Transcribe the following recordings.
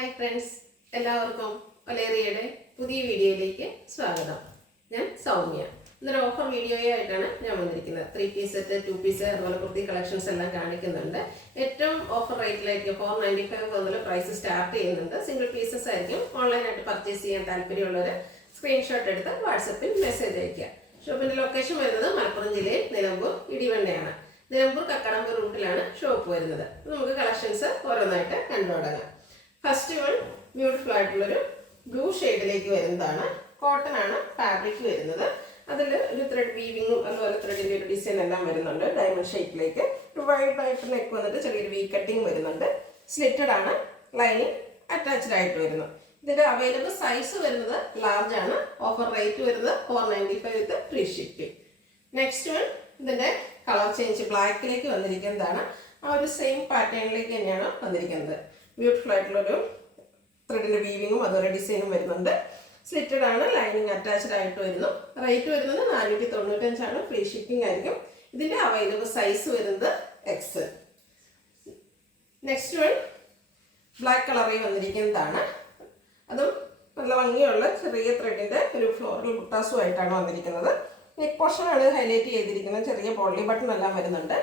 Hi friends, എല്ലാവർക്കും ഒലേറിയയുടെ പുതിയ വീഡിയോയിലേക്ക് സ്വാഗതം. ഞാൻ സൗമ്യ. ഇന്നൊരു ഓഫർ വീഡിയോയായിട്ടാണ് ഞാൻ വന്നിരിക്കുന്നത്. 3 പീസ് സെറ്റ്, 2 പീസ്, അതുപോലെ കുർത്തി കളക്ഷൻസ് എല്ലാം കാണിക്കുന്നുണ്ട്. ഏറ്റവും ഓഫർ റേറ്റിലായിരിക്കും 495 മുതൽ പ്രൈസ് സ്റ്റാർട്ട് ചെയ്യുന്നുണ്ട്. സിംഗിൾ പീസസ് ആയിരിക്കും. ഓൺലൈനായിട്ട് പർച്ചേസ് ചെയ്യാൻ താല്പര്യമുള്ളവർ സ്ക്രീൻഷോട്ട് എടുത്ത് വാട്സപ്പിൽ മെസ്സേജ് അയയ്ക്കുക. ഷോപ്പിൻ്റെ ലൊക്കേഷൻ വരുന്നത് മലപ്പുറം ജില്ലയിൽ നിലമ്പൂർ ഇടിവണ്ണയാണ്. നിലമ്പൂർ കക്കടമ്പൂർ റൂട്ടിലാണ് ഷോപ്പ് വരുന്നത്. നമുക്ക് കളക്ഷൻസ് ഓരോന്നായിട്ട് കണ്ടുതുടങ്ങാം. ഫസ്റ്റ് വൺ ബ്യൂട്ടിഫുൾ ആയിട്ടുള്ളൊരു ബ്ലൂ ഷെയ്ഡിലേക്ക് വരുന്നതാണ്. കോട്ടൺ ആണ് ഫാബ്രിക് വരുന്നത്. അതിൽ ഒരു ത്രെഡ് വീവിങ്ങും അതുപോലെ ത്രെഡിൻ്റെ ഒരു ഡിസൈൻ എല്ലാം വരുന്നുണ്ട്. ഡയമണ്ട് ഷേപ്പിലേക്ക് ഒരു വൈഡ് ആയിട്ട് നെക്ക് വന്നിട്ട് ചെറിയൊരു വി കട്ടിങ് വരുന്നുണ്ട്. സ്ലിറ്റഡ് ആണ്, ലൈനിങ് അറ്റാച്ച്ഡ് ആയിട്ട് വരുന്നു. ഇതിൻ്റെ അവൈലബിൾ സൈസ് വരുന്നത് ലാർജ് ആണ്. ഓഫർ റേറ്റ് വരുന്നത് 495 വിത്ത് ഫ്രീ ഷിപ്പിംഗ്. നെക്സ്റ്റ് വൺ ഇതിൻ്റെ കളർ ചേഞ്ച് ബ്ലാക്കിലേക്ക് വന്നിരിക്കുന്നതാണ്. ആ ഒരു സെയിം പാറ്റേണിലേക്ക് തന്നെയാണ് വന്നിരിക്കുന്നത്. ബ്യൂട്ടിഫുൾ ആയിട്ടുള്ളൊരു ത്രെഡിൻ്റെ വീവിങ്ങും അതുപോലെ ഡിസൈനും വരുന്നുണ്ട്. സ്ലിറ്റഡ് ആണ്, ലൈനിങ് അറ്റാച്ച്ഡ് ആയിട്ട് വരുന്നു. റേറ്റ് വരുന്നത് 495 ആണ്. ഫ്രീ ഷിപ്പിംഗ് ആയിരിക്കും. ഇതിൻ്റെ അവൈലബിൾ സൈസ് വരുന്നത് എക്സ്. നെക്സ്റ്റ് വൺ ബ്ലാക്ക് കളറിൽ വന്നിരിക്കുന്നതാണ്. അതും നല്ല ഭംഗിയുള്ള ചെറിയ ത്രെഡിൻ്റെ ഒരു ഫ്ലോറൽ ബുട്ടാസുമായിട്ടാണ് വന്നിരിക്കുന്നത്. നെക്ക് പോർഷനാണ് ഹൈലൈറ്റ് ചെയ്തിരിക്കുന്നത്. ചെറിയ പോളി ബട്ടൺ എല്ലാം വരുന്നുണ്ട്.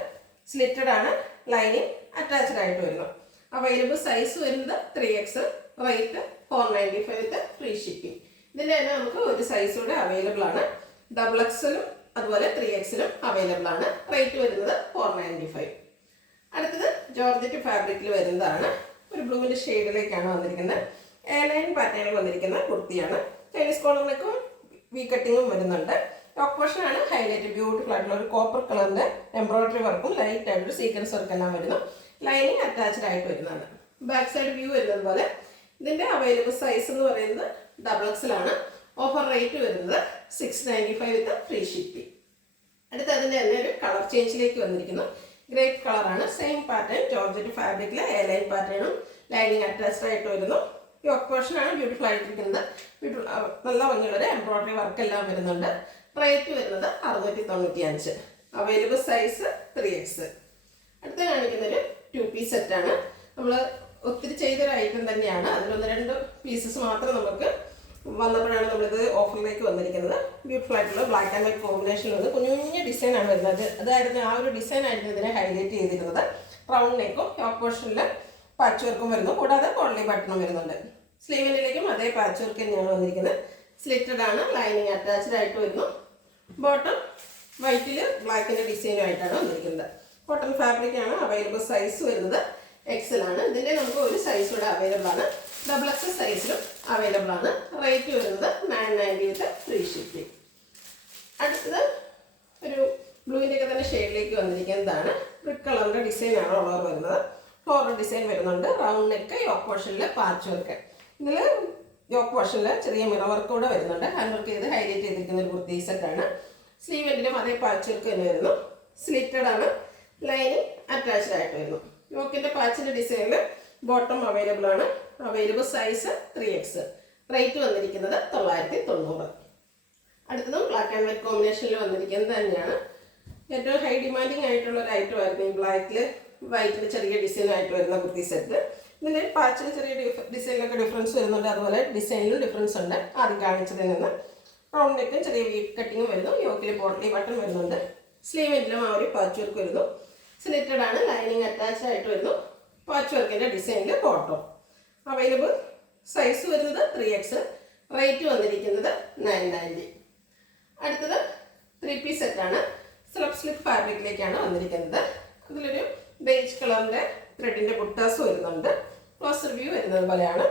സ്ലിറ്റഡ് ആണ്, ലൈനിങ് അറ്റാച്ച്ഡ് ആയിട്ട് വരുന്നു. അവൈലബിൾ സൈസ് വരുന്നത് 3X. റേറ്റ് 495 വിത്ത് ഫ്രീ ഷിപ്പിംഗ്. ഇതിൻ്റെ തന്നെ നമുക്ക് ഒരു സൈസ് കൂടെ അവൈലബിൾ ആണ്. XXL അതുപോലെ 3XL അവൈലബിൾ ആണ്. റേറ്റ് വരുന്നത് 495. അടുത്തത് ജോർജറ്റ് ഫാബ്രിക്കിൽ വരുന്നതാണ്. ഒരു ബ്ലൂവിൻ്റെ ഷെയ്ഡിലേക്കാണ് വന്നിരിക്കുന്നത്. എയർലൈൻ പാറ്റേണിൽ വന്നിരിക്കുന്ന കുർത്തിയാണ്. ചൈനീസ് കോളറിനൊക്കെ വി കട്ടിങ്ങും വരുന്നുണ്ട്. ടോപ്പ് പോർഷനാണ് ഹൈലൈറ്റ്. ബ്യൂട്ടിഫുൾ ആയിട്ടുള്ള ഒരു കോപ്പർ കളറിൻ്റെ എംബ്രോയിഡറി വർക്കും ലൈറ്റ് ആയിട്ടൊരു സീക്വൻസ് വർക്ക് എല്ലാം വരുന്നു. ലൈനിങ് അറ്റാച്ച്ഡ് ആയിട്ട് വരുന്നതാണ്. ബാക്ക് സൈഡ് വ്യൂ വരുന്നത് പോലെ. ഇതിൻ്റെ അവൈലബിൾ സൈസ് എന്ന് പറയുന്നത് XXL ആണ്. ഓഫർ റേറ്റ് വരുന്നത് 695 വിത്ത് ഫ്രീ ഷിപ്പിംഗ്. അടുത്ത് അതിൻ്റെ തന്നെ ഒരു കളർ ചേഞ്ചിലേക്ക് വന്നിരിക്കുന്നു. ഗ്രേപ്പ് കളറാണ്. സെയിം പാറ്റേൺ ജോർജറ്റ് ഫാബ്രിക്കിലെ എയർലൈൻ പാറ്റേണും ലൈനിങ് അറ്റാച്ച്ഡ് ആയിട്ട് വരുന്നു. യോക്ക് പോർഷനാണ് ബ്യൂട്ടിഫുൾ ആയിട്ടിരിക്കുന്നത്. നല്ല ഭംഗിയുള്ളൊരു എംബ്രോയിഡറി വർക്ക് എല്ലാം വരുന്നുണ്ട്. റേറ്റ് വരുന്നത് 695. Available size 3X. അടുത്ത കാണിക്കുന്നൊരു 2 പീസ് സെറ്റാണ്. നമ്മൾ ഒത്തിരി ചെയ്തൊരു ഐറ്റം തന്നെയാണ്. അതിലൊന്ന് 2 പീസസ് മാത്രം നമുക്ക് വന്നപ്പോഴാണ് നമ്മളിത് ഓഫറിലേക്ക് വന്നിരിക്കുന്നത്. ബ്യൂട്ടിഫുൾ ആയിട്ടുള്ള ബ്ലാക്ക് ആൻഡ് വൈറ്റ് കോമ്പിനേഷനിൽ വന്ന് കുഞ്ഞു കുഞ്ഞു ഡിസൈനാണ് വരുന്നത്. അതായിരുന്നു ആ ഒരു ഡിസൈൻ ആയിരുന്നു ഇതിനെ ഹൈലൈറ്റ് ചെയ്തിരുന്നത്. റൗണ്ട് നെക്കും ടോപ്പ് പോർഷനിൽ പാച്ച് വർക്കും വരുന്നു. കൂടാതെ പോളി ബട്ടണും വരുന്നുണ്ട്. സ്ലീവിലേക്കും അതേ പാച്ച് വർക്ക് തന്നെയാണ് വന്നിരിക്കുന്നത്. സ്ലിറ്റഡ് ആണ്, ലൈനിങ് അറ്റാച്ച്ഡ് ആയിട്ട് വരുന്നു. ബോട്ടം വൈറ്റിൽ ബ്ലാക്കിൻ്റെ ഡിസൈനുമായിട്ടാണ് വന്നിരിക്കുന്നത്. കോട്ടൺ ഫാബ്രിക് ആണ്. അവൈലബിൾ സൈസ് വരുന്നത് XL ആണ്. ഇതിൻ്റെ നമുക്ക് ഒരു സൈസ് കൂടെ അവൈലബിൾ ആണ്. XXL സൈസിലും അവൈലബിൾ ആണ്. റേറ്റ് വരുന്നത് 990 വിത്ത് ഫ്രീ ഷിപ്പിംഗ്. അടുത്തത് ഒരു ബ്ലൂവിൻ്റെയൊക്കെ തന്നെ ഷെയ്ഡിലേക്ക് വന്നിരിക്കുന്നതാണ്. ബ്രിക്ക് കളറിൻ്റെ ഡിസൈനാണ് ഉള്ളത് വരുന്നത്. ഫ്ലോറൽ ഡിസൈൻ വരുന്നുണ്ട്. റൗണ്ട് നെക്ക്, യോക്ക് പോർഷനിൽ പാച്ച് വർക്ക്. ഇതിൽ യോക്ക് പോർഷനിൽ ചെറിയ മിറർ വർക്ക് കൂടെ വരുന്നുണ്ട്. ഹാൻഡ് വർക്ക് ചെയ്ത് ഹൈലൈറ്റ് ചെയ്തിരിക്കുന്ന ഒരു കുർത്തി സെറ്റാണ്. സ്ലീവെൻറ്റിലും അതേ പാച്ച് വർക്ക് തന്നെ വരുന്നു. സ്ലിറ്റഡ് ആണ്, ലൈനിങ് അറ്റാച്ച്ഡ് ആയിട്ട് വരുന്നു. യോക്കിൻ്റെ പാച്ചിൻ്റെ ഡിസൈനിൽ ബോട്ടം അവൈലബിൾ ആണ്. Available size 3X. റേറ്റ് വന്നിരിക്കുന്നത് 990. അടുത്തതും ബ്ലാക്ക് ആൻഡ് വൈറ്റ് കോമ്പിനേഷനിൽ വന്നിരിക്കുന്നത് തന്നെയാണ്. ഏറ്റവും ഹൈ ഡിമാൻഡിങ് ആയിട്ടുള്ള ഒരു ഐറ്റം ആയിരുന്നു ഈ ബ്ലാക്കിൽ വൈറ്റിൽ ചെറിയ ഡിസൈനായിട്ട് വരുന്ന കുർത്തി സെറ്റ്. ഇതിൻ്റെ പാച്ചിൽ ചെറിയ ഡിസൈനിലൊക്കെ ഡിഫറൻസ് വരുന്നുണ്ട്. അതുപോലെ ഡിസൈനിലും ഡിഫറൻസ് ഉണ്ട്. ആദ്യം കാണിച്ചതിൽ നിന്ന് റൗണ്ട് നെക്കും ചെറിയ വീപ്പ് കട്ടിങ്ങും വരുന്നു. യോക്കിൽ പോർട്ടലി ബട്ടൺ വരുന്നുണ്ട്. സ്ലീവിലും ആ ഒരു പാച്ച് വർക്ക് വരുന്നു. സ്ലിറ്റഡ് ആണ്, ലൈനിങ് അറ്റാച്ച്ഡ് ആയിട്ട് വരുന്നു. പാച്ച് വർക്കിൻ്റെ ഡിസൈനിൽ ബോട്ടം. അവൈലബിൾ സൈസ് വരുന്നത് 3X. റേറ്റ് വന്നിരിക്കുന്നത് 990. അടുത്തത് 3 പീസ് സെറ്റാണ്. സ്ലിപ്പ് ഫാബ്രിക്കിലേക്കാണ് വന്നിരിക്കുന്നത്. അതിലൊരു ബേജ് കളറിൻ്റെ ത്രെഡിൻ്റെ ബുട്ടാസ് വരുന്നുണ്ട്. ക്ലോസർ വ്യൂ വരുന്നത് പോലെയാണ്.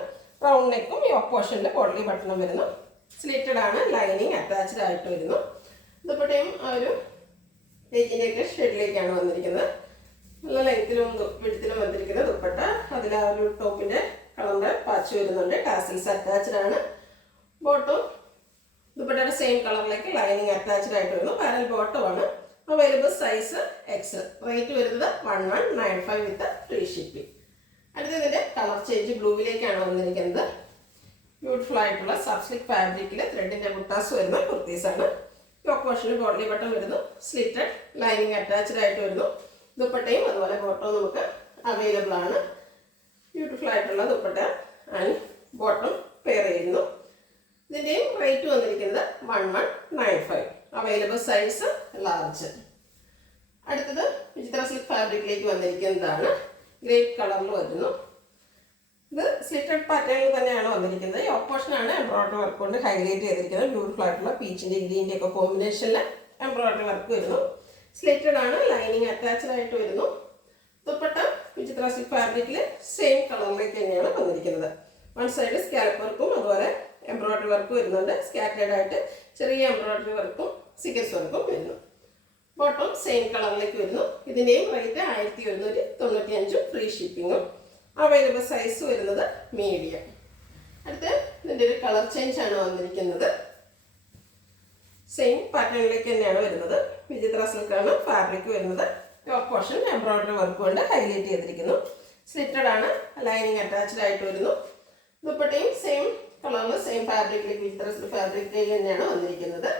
റൗണ്ട് നെക്കും യോക്ക് പോർഷനിൽ പോളി ബട്ടണും വരുന്നു. സ്ലിറ്റഡ് ആണ്, ലൈനിങ് അറ്റാച്ച്ഡ് ആയിട്ട് വരുന്നു. ദുപ്പട്ടയും ആ ഒരു ബേജിൻ്റെയൊക്കെ ഷെയ്ഡിലേക്കാണ് വന്നിരിക്കുന്നത്. നല്ല ലെങ്ത്തിലും വിഡ്ത്തിലും വന്നിരിക്കുന്ന ദുപ്പട്ട. അതിൽ ആ ഒരു ടോപ്പിൻ്റെ കളറിൻ്റെ പാച്ച് വരുന്നുണ്ട്. ടാസിൽസ് അറ്റാച്ച്ഡ് ആണ്. ബോട്ടം ദുപ്പട്ടയുടെ സെയിം കളറിലേക്ക് ലൈനിങ് അറ്റാച്ച്ഡ് ആയിട്ട് വരുന്നു. പാരൽ ബോട്ടമാണ്. Available size X. റേറ്റ് വരുന്നത് 1195 വിത്ത് ഫ്രീ ഷിപ്പിംഗ്. അടുത്തതിൻ്റെ കളർ ചേഞ്ച് ബ്ലൂവിലേക്കാണ് വന്നിരിക്കുന്നത്. ബ്യൂട്ടിഫുൾ ആയിട്ടുള്ള സബ്സ്ലിക് ഫാബ്രിക്കിൽ ത്രെഡിൻ്റെ ബുട്ടാസ് വരുന്ന കുർത്തീസാണ്. യോക്ക് പോർഷനിൽ പോളി ബട്ടൺ വരുന്നു. സ്ലിറ്റഡ്, ലൈനിങ് അറ്റാച്ച്ഡ് ആയിട്ട് വരുന്നു. ദുപ്പട്ടയും അതുപോലെ ബോട്ടവും നമുക്ക് അവൈലബിൾ ആണ്. ബ്യൂട്ടിഫുൾ ആയിട്ടുള്ള ദുപ്പട്ട ആൻഡ് ബോട്ടം പെയർ ചെയ്യുന്നു. ഇതിൻ്റെയും റേറ്റ് വന്നിരിക്കുന്നത് 1195. Available size large. അടുത്തത് വിചിത്ര സിൽക്ക് ഫാബ്രിക്കിലേക്ക് വന്നിരിക്കുന്നതാണ്. ഗ്രേപ്പ് കളറിൽ വരുന്നു. ഇത് സ്ലിറ്റഡ് പാറ്റേണിൽ തന്നെയാണ് വന്നിരിക്കുന്നത്. ഈ ഓപ്പോഷനാണ് എംബ്രോയിഡറി വർക്ക് കൊണ്ട് ഹൈലൈറ്റ് ചെയ്തിരിക്കുന്നത്. ബ്യൂട്ടിഫുൾ ആയിട്ടുള്ള പീച്ചിൻ്റെ ഗ്രീൻ്റെ ഒക്കെ കോമ്പിനേഷനിൽ എംബ്രോയിഡറി വർക്ക് വരുന്നു. സ്ലിറ്റഡ് ആണ്, ലൈനിങ് അറ്റാച്ച്ഡ് ആയിട്ട് വരുന്നു. ദുപ്പട്ട വിചിത്ര സിൽക്ക് ഫാബ്രിക്കിൽ സെയിം കളറിലേക്ക് തന്നെയാണ് വന്നിരിക്കുന്നത്. വൺ സൈഡ് സ്കാലപ്പ് വർക്കും അതുപോലെ എംബ്രോയിഡറി വർക്ക് വരുന്നുണ്ട്. സ്കാറ്റേഡ് ആയിട്ട് ചെറിയ എംബ്രോയിഡറി വർക്കും സീക്വൻസ് വർക്കും വരുന്നു. ബോട്ടം സെയിം കളറിലേക്ക് വരുന്നു. ഇതിൻ്റെയും റേറ്റ് 1195 ഫ്രീ ഷിപ്പിങ്ങും. അവൈലബിൾ സൈസ് വരുന്നത് മീഡിയം. അടുത്ത് ഇതിൻ്റെ ഒരു കളർ ചേഞ്ച് ആണ് വന്നിരിക്കുന്നത്. സെയിം പാറ്റേണിലേക്ക് തന്നെയാണ് വരുന്നത്. വിചിത്ര സിൽക്കാണ് ഫാബ്രിക് വരുന്നത്. ടോപ്പ് പോർഷൻ എംബ്രോയിഡറി വർക്ക് കൊണ്ട് ഹൈലൈറ്റ് ചെയ്തിരിക്കുന്നു. സ്ലിറ്റഡ് ആണ്, ലൈനിങ് അറ്റാച്ച്ഡ് ആയിട്ട് വരുന്നു. ദുപ്പട്ടയും സെയിം കളറിൽ സെയിം ഫാബ്രിക്കിലേക്ക് വിചിത്ര സിൽക്ക് ഫാബ്രിക്കിലേക്ക് തന്നെയാണ് വന്നിരിക്കുന്നത്.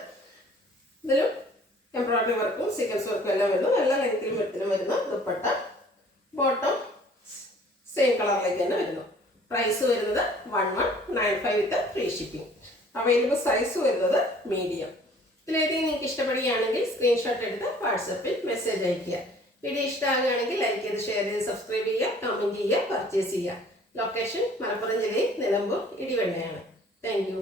ഇതിലും എംബ്രോയിഡറി വർക്കും സീക്വൻസ് വർക്കും എല്ലാം വരുന്നു. നല്ല ലെങ്ത്തിലും വിഡ്ത്തിലും വരുന്ന ദുപ്പട്ട. ബോട്ടം സെയിം കളറിലേക്ക് തന്നെ വരുന്നു. പ്രൈസ് വരുന്നത് 1195 with free shipping. Available size വരുന്നത് മീഡിയം. ഇതിലേതെങ്കിലും നിങ്ങൾക്ക് ഇഷ്ടപ്പെടുകയാണെങ്കിൽ സ്ക്രീൻഷോട്ട് എടുത്ത് വാട്സപ്പിൽ മെസ്സേജ് അയയ്ക്കുക. വീഡിയോ ഇഷ്ടമാകുകയാണെങ്കിൽ ലൈക്ക് ചെയ്ത് ഷെയർ ചെയ്ത് സബ്സ്ക്രൈബ് ചെയ്യുക, കമൻറ്റ് ചെയ്യുക, പർച്ചേസ് ചെയ്യുക. ലൊക്കേഷൻ മലപ്പുറം ജില്ലയിൽ നിലമ്പൂർ ഇടിവണ്ണയാണ്. Thank you.